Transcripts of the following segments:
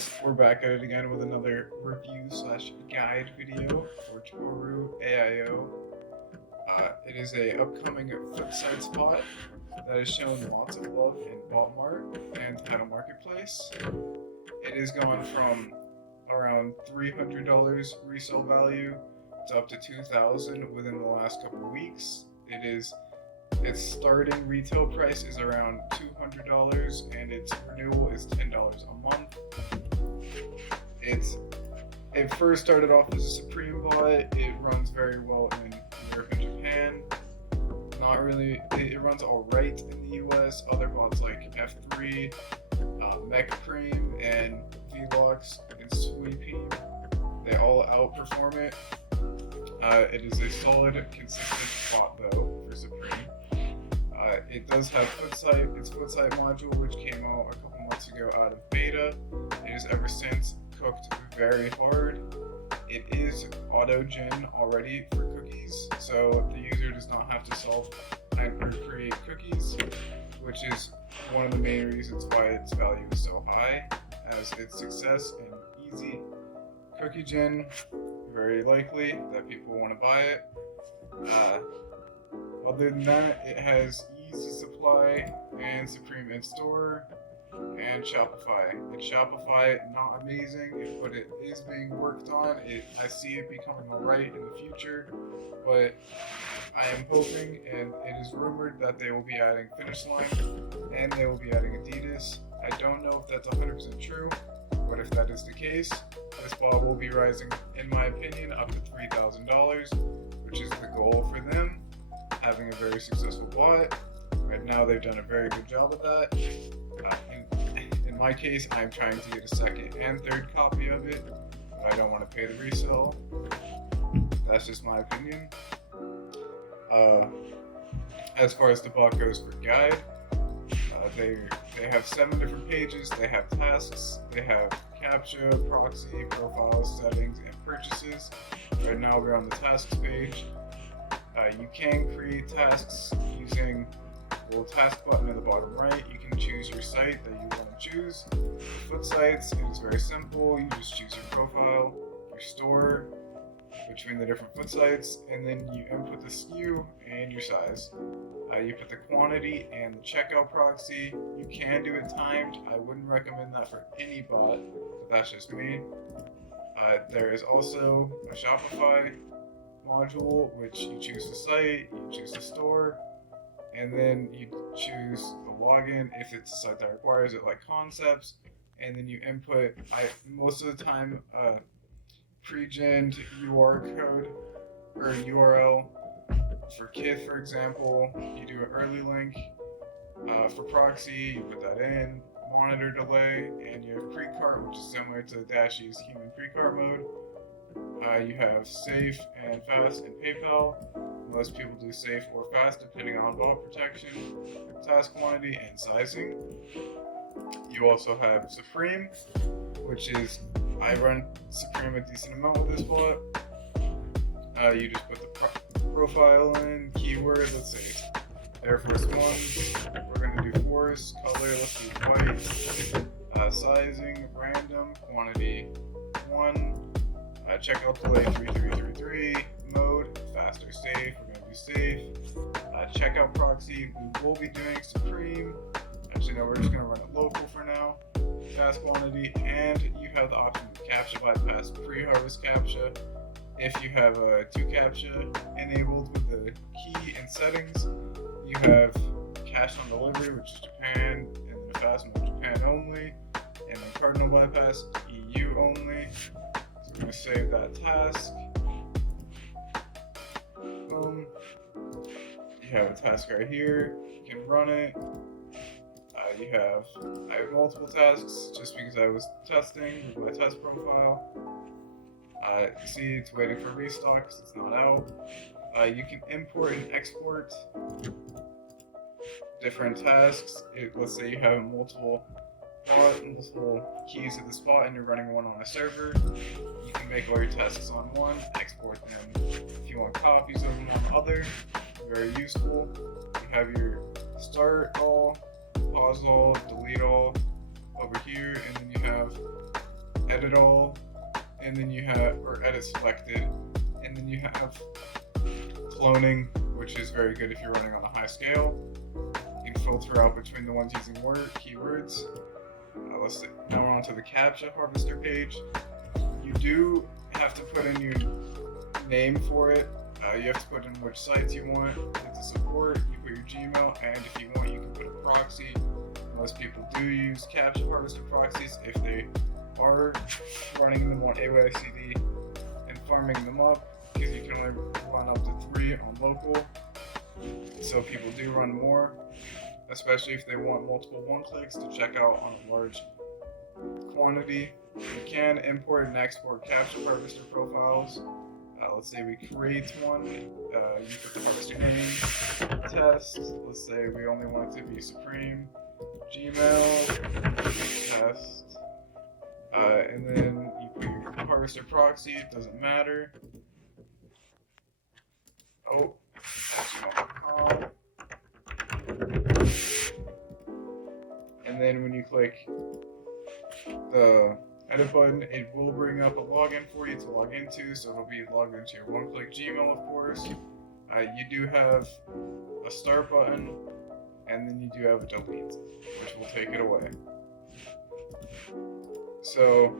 guys, we're back at it again with another review slash guide video for Tohru AIO. It is a upcoming foot spot that has shown lots of love in Botmart and Title Marketplace. It is going from around $300 resale value to up to $2,000 within the last couple of weeks. Its starting retail price is around $200 and its renewal is $10 a month. It first started off as a Supreme bot. It runs very well in Europe and Japan. Not really, it runs alright in the US. Other bots like F3, Mecha Cream, and Vlox and Sweepy, they all outperform it. It is a solid, consistent bot though for Supreme. It does have its Footsight module, which came out a couple months ago out of beta. It has ever since cooked very hard. It is auto-gen already for cookies, so the user does not have to solve or create cookies, which is one of the main reasons why its value is so high, as its success and easy cookie gen, very likely that people want to buy it. Other than that, it has easy supply and Supreme in store and Shopify. And Shopify, not amazing, but it is being worked on. I see it becoming alright in the future, but I am hoping, and it is rumored that they will be adding Finish Line and they will be adding Adidas. I don't know if that's 100% true, but if that is the case, this bot will be rising, in my opinion, up to $3,000, which is the goal for them, having a very successful bot. Right now, they've done a very good job of that. In my case, I'm trying to get a second and third copy of it, but I don't want to pay the resale. That's just my opinion. As far as the bot goes for guide, they have 7 different pages. They have tasks, they have CAPTCHA, proxy, profiles, settings, and purchases. Right now we're on the tasks page. You can create tasks using the little task button at the bottom right. You can choose your site that you want to choose. Foot sites, it is very simple. You just choose your profile, your store, between the different foot sites, and then you input the SKU and your size. You put the quantity and the checkout proxy. You can do it timed. I wouldn't recommend that for any bot, but that's just me. There is also a Shopify module, which you choose the site, you choose the store, and then you choose the login if it's a site that requires it, like concepts, and then you input, most of the time, pre-gen UR code or URL. For Kith, for example, you do an early link. For proxy, you put that in, monitor delay, and you have pre-cart, which is similar to Dashi's human pre-cart mode. You have safe and fast and PayPal. Most people do safe or fast depending on bot protection, task quantity, and sizing. You also have Supreme, which is, I run Supreme a decent amount with this bot. You just put the profile in, keyword, let's say Air Force One. We're going to do forest, color, let's do white, sizing, random, quantity 1, checkout delay 3333, mode, fast or safe, we're going to do safe, checkout proxy, we will be doing Supreme. Actually, no, we're just going to run it local for now. Task quantity, and you have the option of CAPTCHA bypass, pre-harvest CAPTCHA. If you have a 2 CAPTCHA enabled with the key and settings, you have cash on delivery, which is Japan, and then the fast mode Japan only, and then cardinal bypass EU only. So we're going to save that task. You have a task right here. You can run it. I have multiple tasks just because I was testing with my test profile. You see it's waiting for restock because it's not out. You can import and export different tasks. Let's say you have multiple keys at the spot and you're running one on a server. You can make all your tasks on one, export them. If you want copies of them on other, very useful. You have your start all, pause all, delete all over here, and then you have edit all, and then you have, or edit selected, and then you have cloning, which is very good if you're running on a high scale. You can filter out between the ones using keywords. Now we're on to the CAPTCHA harvester page. You do have to put in your name for it. You have to put in which sites you want it to support. You put your Gmail, and if you want, you can put a proxy. Most people do use CAPTCHA harvester proxies if they are running them on AIO and farming them up, because you can only run up to 3 on local. So people do run more, especially if they want multiple one-clicks to check out on a large quantity. You can import and export CAPTCHA harvester profiles. Let's say we create one, you put the harvester name, test, let's say we only want it to be Supreme, Gmail, test, and then you put your harvester proxy, it doesn't matter. Oh, gmail.com. And then when you click the edit button, it will bring up a login for you to log into, so it'll be logged into your one-click Gmail, of course. You do have a start button, and then you do have a delete, which will take it away. So,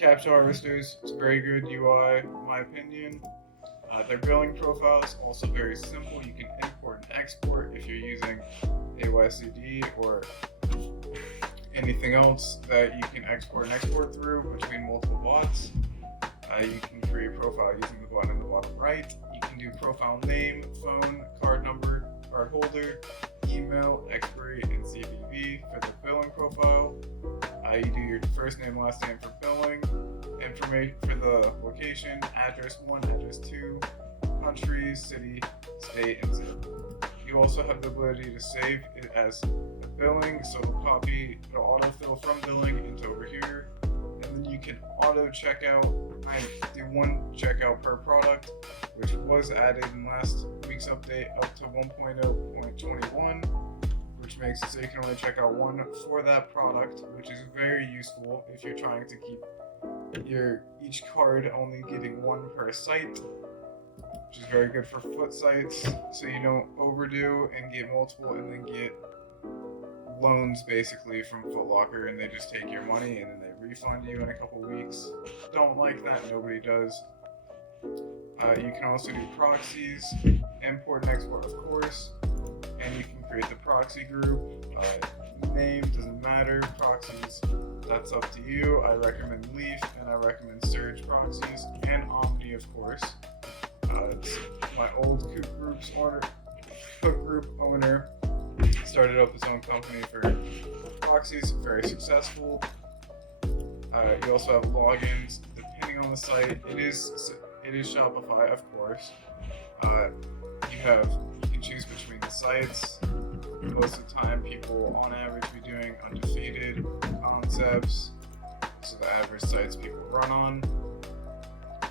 CAPTCHA harvesters, it's a very good UI, in my opinion. Their billing profile is also very simple. You can import and export if you're using AIO or anything else that you can export and export through between multiple bots. You can create a profile using the button in the bottom right. You can do profile name, phone, card number, card holder, email, expiry, and CVV for the billing profile. You do your first name, last name for billing, information for the location, address 1, address 2, country, city, state, and zip. You also have the ability to save it as a billing, so it'll autofill from billing into over here, and then you can auto checkout and do one checkout per product, which was added in last week's update up to 1.0.21, which makes it so you can only check out one for that product, which is very useful if you're trying to keep each card only getting one per site, which is very good for foot sites, so you don't overdo and get multiple and then get loans basically from Foot Locker and they just take your money and then they refund you in a couple weeks. Don't like that, nobody does. You can also do proxies, import and export of course, and you can create the proxy group. Name doesn't matter, proxies, that's up to you. I recommend Leaf and I recommend Surge proxies and Omni of course. It's my old Cook Group owner started up his own company for proxies, very successful. You also have logins depending on the site. It is Shopify, of course. You can choose between the sites. Most of the time, people on average be doing undefeated concepts. So the average sites people run on.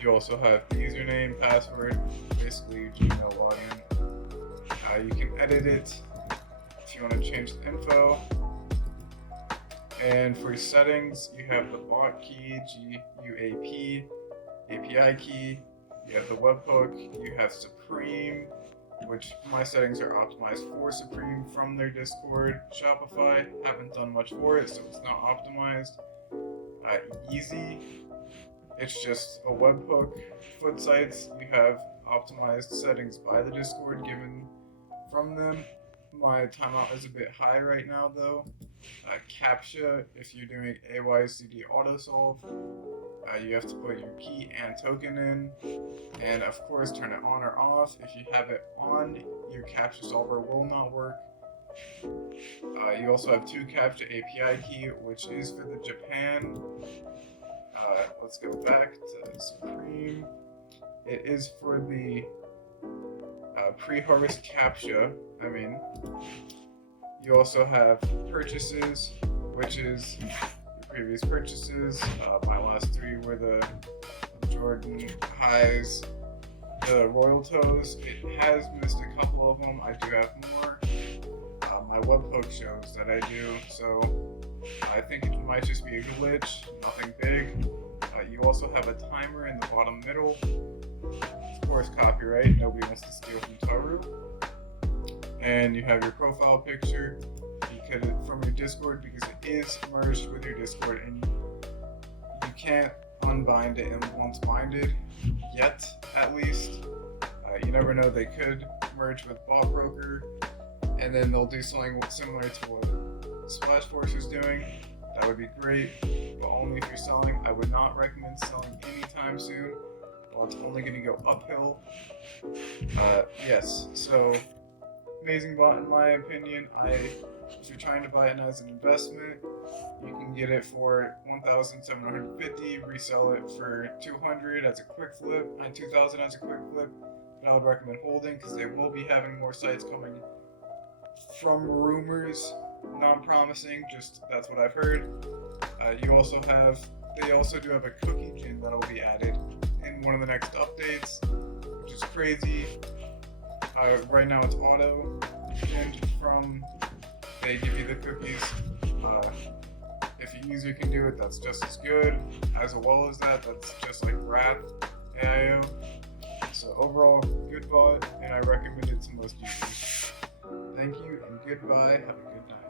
You also have the username, password, basically your Gmail login. You can edit it if you want to change the info. And for settings, you have the bot key, GUAP, API key, you have the webhook, you have Supreme, which my settings are optimized for Supreme from their Discord. Shopify, haven't done much for it, so it's not optimized. Easy, it's just a webhook. Foot sites, you have optimized settings by the Discord given from them. My timeout is a bit high right now though. CAPTCHA, if you're doing AYCD autosolve, you have to put your key and token in, and of course turn it on or off. If you have it on, your CAPTCHA solver will not work. You also have 2 CAPTCHA API key, which is for the Japan. Let's go back to Supreme. It is for the pre-harvest CAPTCHA. You also have purchases, which is your previous purchases. My last 3 were the Jordan highs, the Royal Toes. It has missed a couple of them. I do have more. My webhook shows that I do, so I think it might just be a glitch, nothing big. You also have a timer in the bottom middle. Of course, copyright, nobody wants to steal from Tohru. And you have your profile picture. You could from your Discord, because it is merged with your Discord, and you can't unbind it once binded yet, at least. You never know, they could merge with Bot Broker, and then they'll do something similar to what Splash Force is doing. That would be great, but only if you're selling. I would not recommend selling anytime soon. Well, it's only going to go uphill. Yes, so amazing bot in my opinion. If you're trying to buy it as an investment, you can get it for 1,750, resell it for 200 as a quick flip, and 2,000 as a quick flip. But I would recommend holding, because they will be having more sites coming from rumors, non-promising, just that's what I've heard. They also do have a cookie gin that'll be added in one of the next updates, which is crazy. Right now it's auto ginned from, they give you the cookies. If a user can do it, that's just as good. As well as that's just like Wrath AIO. So overall, good bot, and I recommend it to most users. Thank you and goodbye. Have a good night.